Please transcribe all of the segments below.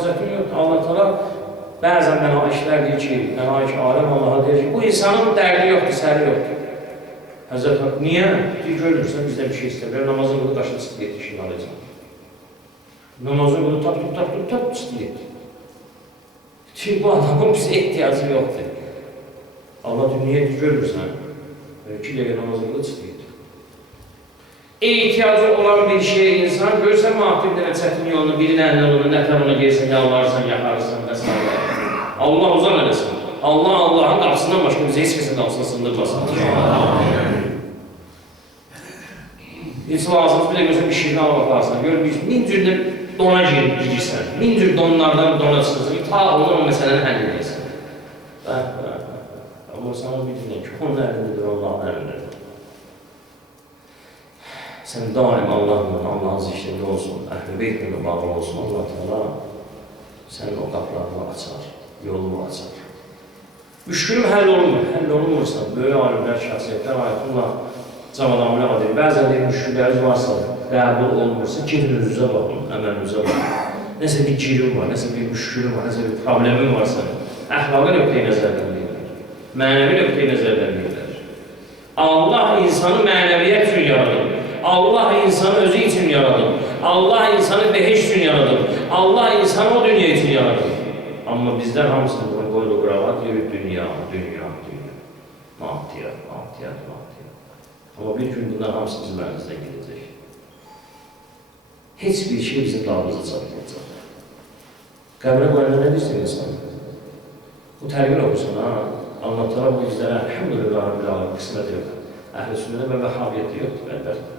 hacətin yoxdur. Allah təala bəzən mənaişlər deyir ki, mənaиш aləm Allaha deyir ki, bu insanın dərdi yoxdur, səri yoxdur. Həzrət Hak, niyə? Deyir, görürsən, bizdə bir şey istəyir. Namazın qılı qaşını çıxdı etdi ki, alacaq. Namazın qılı tap çıxdı etdi. Çünki bu adamın bizə ehtiyacı yoxdur. Allah dünyaya görürsən, 2 dəqiqə namazın qılı çıxdı etdi. Ehtiyacı olan bir şeyə insan görürsən, mahkum dənə çətin yolunu, birinin əlini olunu, nətər ona gelsən, yalvarırsan, yakarırsan və s. Allah uzaq eləsin. Allah Allahın qapısından başqa bizə heç kəsin qapısına sındırmasın. Heç lazımız bir də görsən bir şirini alıp aparsan, gör, 1000 cürdə dona girirsən, 1000 cür donlardan dona çıxırsan, ta olur o məsələni həll edəysən. Amma sana bir dinlə ki, onun əlindedir, Allahın əlindedir. Sən daim Allah'ın, Allah'ın zikrində olsun, əhl-i beytlə bağlı olsun, Allah Teala sənin o qapılarını açar, yolunu açar. Müşkülüm həll olunmursa, böyük alimlər, şəxsiyyətlər ayətullah cavadamına deyir. Bəzən deyir, müşkülləriniz varsa, qəbul olunmursa, gidin özünüzə baxın, əməlünüzə baxın. Nəsə bir girim var, nəsə bir müşkülüm var, nəsə bir problemin varsa, əxlaqı nöqteyi nəzərdən deyirlər, mənəvi nöqteyi nəzərdən deyirlər. Allah insanı mənəviyyət üçün yaradır. Allah insanı özü için yaradır. Allah insanı behiş için yaradır. Allah insanı o dünya için yaradır. Ama bizler hamısını bunu koydu kravat diyor, dünya. Maddiyat. Ama bir gün bunlar hamısı bizim elimizden gidecek. Hiçbir şey bizim dağımıza çatmayacak. Qəbrə qoyanda ne deyirsin insan? Bu tərqin okursun ha. Anlatılar bu bizlere elhamdülillah Rabbil Alemin kısmet yok. Əhl-i sünnədə və vəhhabiyyəti yoxdur, əlbəttə.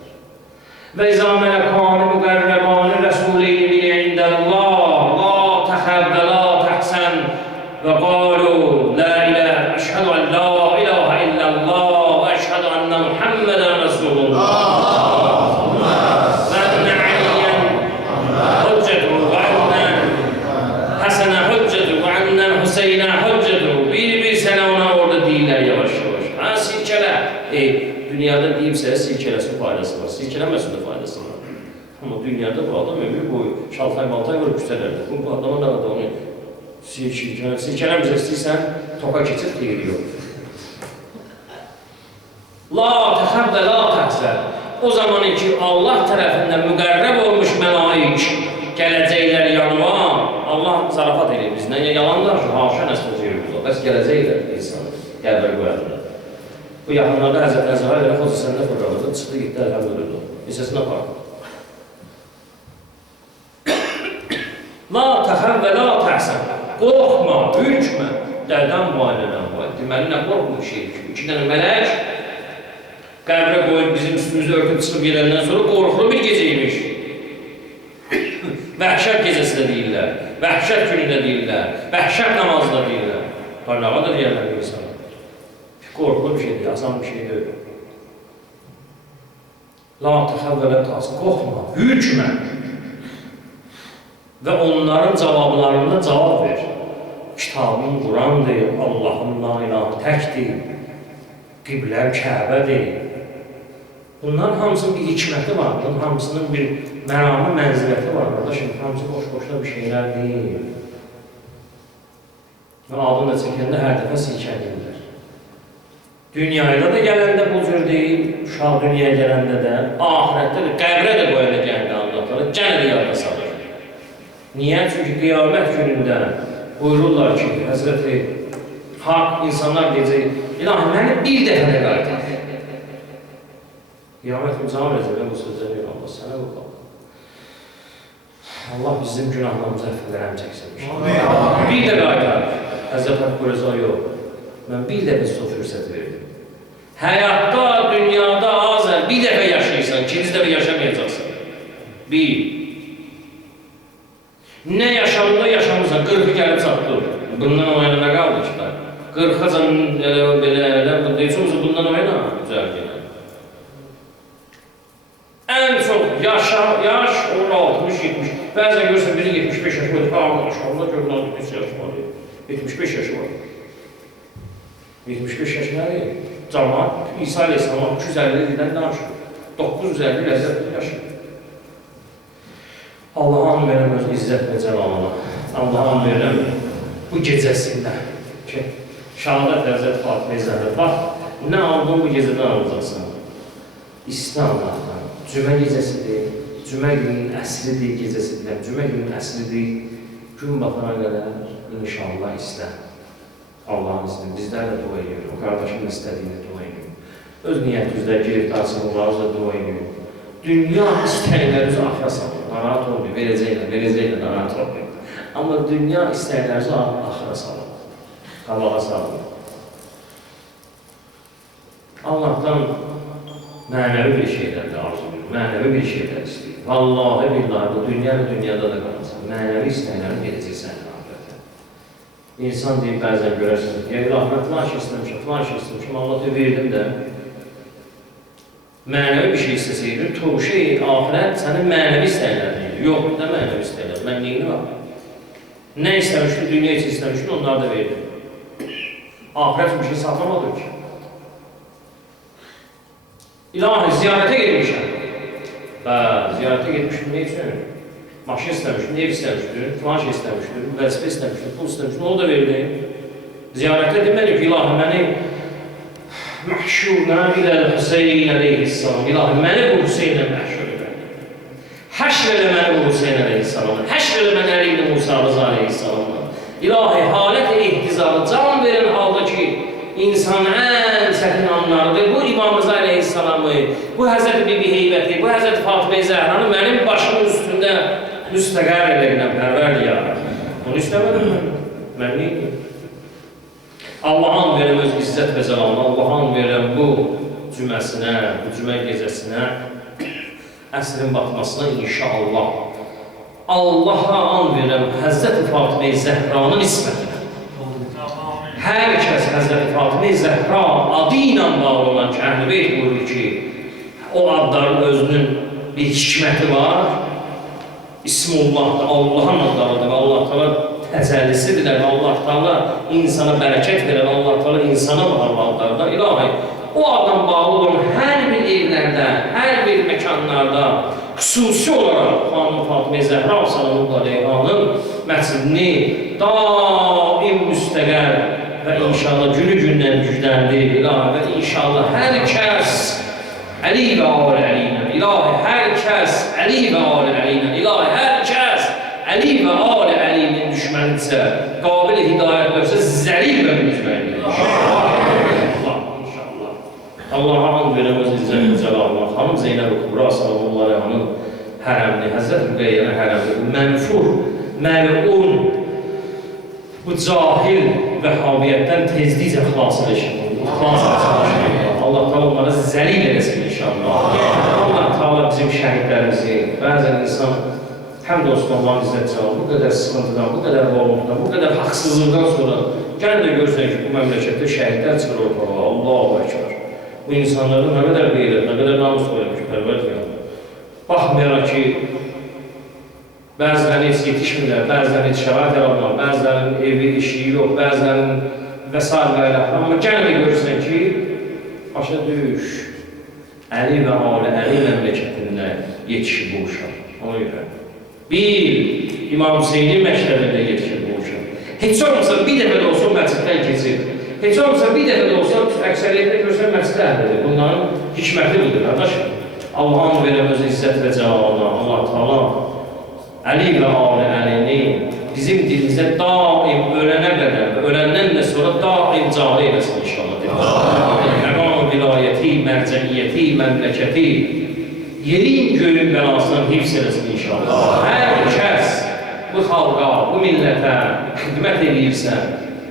وَإِذَا مَلَكَانِ مُقَرَّبَانِ رَسُولِهِ مِنْ عِنْدَ اللَّهِ لَا تَخَفْ وَلَا تَحْزَنْ وَقَالُوا لَا إِلَهَ أَشْهَدُ أَنْ لَا إِلَهَ إِلَّا اللَّهُ وَأَشْهَدُ أَنَّ مُحَمَّدًا رَسُولُ اللَّهِ وَأَنَّ عَلِيًّا حُجَّتُهُ وَأَنَّ حَسَنَ حُجَّتُهُ وَأَنَّ الْحُسَيْنَ حُجَّتُهُ Bir sene ona orada değiller yavaş. Ha silkele. Dünyada deyimsə silkələsin faydası var. Silkələməsin də faydası var. Amma dünyada bu adam ömür boyu şaltay-maltay vurub kütələrdir. Bu adama da onu silkələmizə istəyirsən, toka keçir, xeyri yox. La təxəb və la təxzər. O zaman ki, Allah tərəfindən müqərrəb olmuş məlaik gələcəklər yanıma, Allah zarafat edir bizdən. Yalanlar ki, haşa nəsl ediyoruz. Bəs gələcəklər insanı, qəbir qoyarlar. Bu yaxınlarda Həzrət Əzrail elə Xoca səndə fırladı, çıxdı, getdi, əlhamdülillah. Lisəsində apardı. La təxəb və la təhsən. Qorxma, ürkmə. Dədən müayinədən var. Deməli, nə qorxmuş şeydir ki? 2 dənə mələk qəbrə qoyub bizim üstümüzü örtüb çıxıb gedəndən sonra qorxulu bir gecəymiş. Vəhşət gecəsində deyirlər, vəhşət günündə deyirlər, vəhşət namazında deyirlər. Qarnağa da deyərlər bir insana. Qorxulu bir şeydir, asan bir şey deyil. La təxəb və la təhsən. Qorxma, hürkmə. Və onların cavablarında cavab ver. Kitabın Qurandır, Allahın la ilahe təkdir, Qibləm Kəbədir. Bunların hamısının bir hikməti var, bunların hamısının bir məramı, mənziləti var. Qardaşım, hamısı boş-boşda bir şeylər deyil. Və adını çəkəndə hər dəfə silkəliyirlər. Dünyayla da gələndə bu cür deyil, uşaq dünyaya gələndə də, ahirətdə də, qəbrə də qoyanda gəldi anlatılır, gənə də yadda salır. Niyə? Çünki qiyamət günündə buyururlar ki, Həzrəti Hak insanlar deyəcək, İlahi, məni bir dəfə də qaytar. Qiyamət günü cavab edəcək, mən bu sözləri yox, Allah sənə bu qalır. Allah bizim günahlarımızı əfirlərəm çəksin. Bir də qaytar. Həzrət Hak buyuracaq, yox. Mən bir dəfə sizə fürsət verdim. Həyatda, dünyada azər bir dəfə yaşayırsan, 2-ci dəfə yaşamayacaqsan. Bir. Nə yaşamında yaşamırsan, 40'ı gəlib çatdı. Bundan o yana nə qaldı ki? 40'acan belə, heç olmasa bundan o yana güzel gələn. Ən çox yaş olur 60-70. Bəzən görürsən biri 75 yaşı var. Maşallah görürsən 65 yaşı var. 75 yaşı var. 75 yaşı nədir? Camaat İsa Aleyhisselam 350 ildən danışır. 950 ləzzətli yaşır. Allah'ın benim öz izzət və cəlalına. Allah'ım verirəm bu gecəsində ki, Şəhadət Həzrət Fatimə Zəhra, bax, nə aldın bu gecədən alacaqsan? İslam Allah'tan, cümə gecəsidir, cümə günün əsridir, gecəsidir, cümə günün əsridir, gün baxana qədər inşallah istər. Allah'ın izni, bizlər də dua ediyor, o qardaşın istədiyini dua ediyor. Öz niyyətinizdə giriftarsınızlarınızla dua ediyor. Dünya istəklərinizi axıra salın, narahat olmuyor, verəcəklə, narahat olmuyor. Amma dünya istəklərinizi axıra salın, qabağa salın. Allah'tan mənəvi bir şeylər də arzu edir, mənəvi bir şeylər istəyir. Vallahi billahi bu dünya və dünyada da qalacaq, mənəvi istəklərin gedəcək sənin ahirətə. İnsan deyib bəzən görərsən, ya rahmet filan şey istəmişəm, Allah deyib verdim də. Mənəvi bir şey istəsəydin, ahirət sənin mənəvi istəklərini. Yox, nə mənəvi istəklər? Mən neyini var? Nə istəmişdin, dünya için istəmişdin, onları da verdim. Ahirət bir şey satlamadır ki. İlahi, ziyarətə gelmişəm. Ziyarətə getmişdim, ne üçün? Maşın istəmişdim, ev istəmişdim, filan şey istəmişdim, vəzifə istəmişdim, pul istəmişdim, onu da verdim. Ziyarətə demədim ki, ilahi, məni Məhşurna iləl Hüseyin əleyhissalam. İlahi, məni bu Hüseyinlə məhşur edə. Həşr elə məni bu Hüseyin əleyhissalam. Həşr elə məni əleyhinə Musa əleyhissalam. İlahi, halət-i ihtizarı, can verən halda ki, insan ən çətin anlardır. Bu İmam Rıza əleyhissalamı, bu Həzrət Bibi Heybəti, bu Həzrət Fatimə Zəhranı mənim başımın üstündə müstəqər eləyirəm, pərvərdir ya. Onu istəmədim mən neydim? Allah'ın verim öz izzət və cəlalına, Allah'ın verim bu cüməsinə, bu cümə gecəsinə, əsrin batmasına inşallah. Allah'a an verim Həzrət Fatimə Zəhranın ismətinə. Hər kəs Həzrət Fatimə Zəhra adı ilə bağlı olan ki, Əhl-i Beyt buyurur ki, o adların özünün bir hikməti var. İsmullah'da Allah'ın adlarıdır. Allah Teala təcəllisidir və Allah Teala insana bərəkət verən, Allah Teala insana bağlıqlardır. İlahi, o adam bağlı olan hər bir evlərdə, hər bir məkanlarda, xüsusi olaraq Xanım Fatimə Zəhra sallallahu aleyhanın məscidini daim müstəqər və inşallah günü-gündən gücləndir. İlahi, və inşallah hər kəs Əli və Əli Əliyinə, İlahi, hər kəs Əli və Əli Əliyinə, İlahi, hər kəs Əli və Əli Əliyinin düşmənidirsə, qabil-i hidayət versə, zəlil və mücməlidir. İnşallah. Allah'a and verəm öz izzət-i cəlalına, Xanım Zeynəb-i Kubra sallallahu aleyhanın hərəmini, Həzrət Rüqeyyənin hərəmini, mənfur, məlun, bu cahil vəhhabiyyətdən tezlikcə xilas edəşin. Allah Teala onlara zəlil eləsin inşallah. Allah Teala bizim şəhidlərimizi, bəzən insan həm də Osmanlı'nın izzət-i bu qədər sıxıntıdan, bu qədər varlıqdan, bu qədər haqsızlıqdan sonra gəlin də görsən ki, bu məmləkətdə şəhidlər çıxır ortalığa, Allahu Ekber. Bu insanların nə qədər qeyrət, nə qədər namus qoyulmuş, pərvərdir. Baxmayaraq ki, bəziləri heç yetişmirlər, bəziləri heç şərait yaranlar, bəzilərinin evi, işi yox, bəzilərinin vəsair qayraqlar. Amma gəlin də görsən ki, başa düş, Əli və Əli məmləkətində yetişir bu uşaq. Ona görə. Bil, İmam Hüseynin məktəbində yetişir bu uşaq. Heç olmasa bir dəfə də olsa məsciddən keçir. Heç olmasa bir dəfə də olsa əksəriyyətdə görsən məscidə əhlidir. Bunların hikməti budur, qardaşım. Allah'ın verəm öz izzət və cəlalına, Allah Teala Əli və Əlini bizim dilimizdə daim ölənə qədər, öləndən də sonra daim cari eləsin inşallah. Məqam-ı vilayəti, mərcəniyyəti, məmləkəti, yerin göyün bəlasından hifz eləsin inşallah. Hər kəs bu xalqa, bu millətə xidmət edirsə,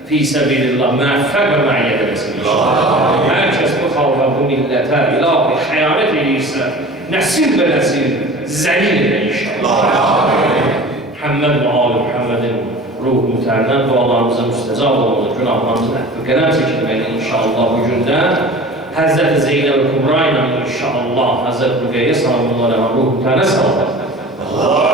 fi səbilillah, müəffəq və məiyyət eləsin inşallah. Hər kəs bu xalqa, bu millətə, ilahi, xəyanət edirsə, nəsil və nəsil zəlil elə inşallah. Muhammed və Ali Muhammedin ruh mütərindən dualarımıza müstəcab olmalı, günahlarımızın əhvi qələm çəkilməklə inşallah bu gündə Həzrət Zeynəb-i Kubra ilə inşallah Həzrət Rüqeyyə sallallahu aleyhi ruh mütərinə sallallahu.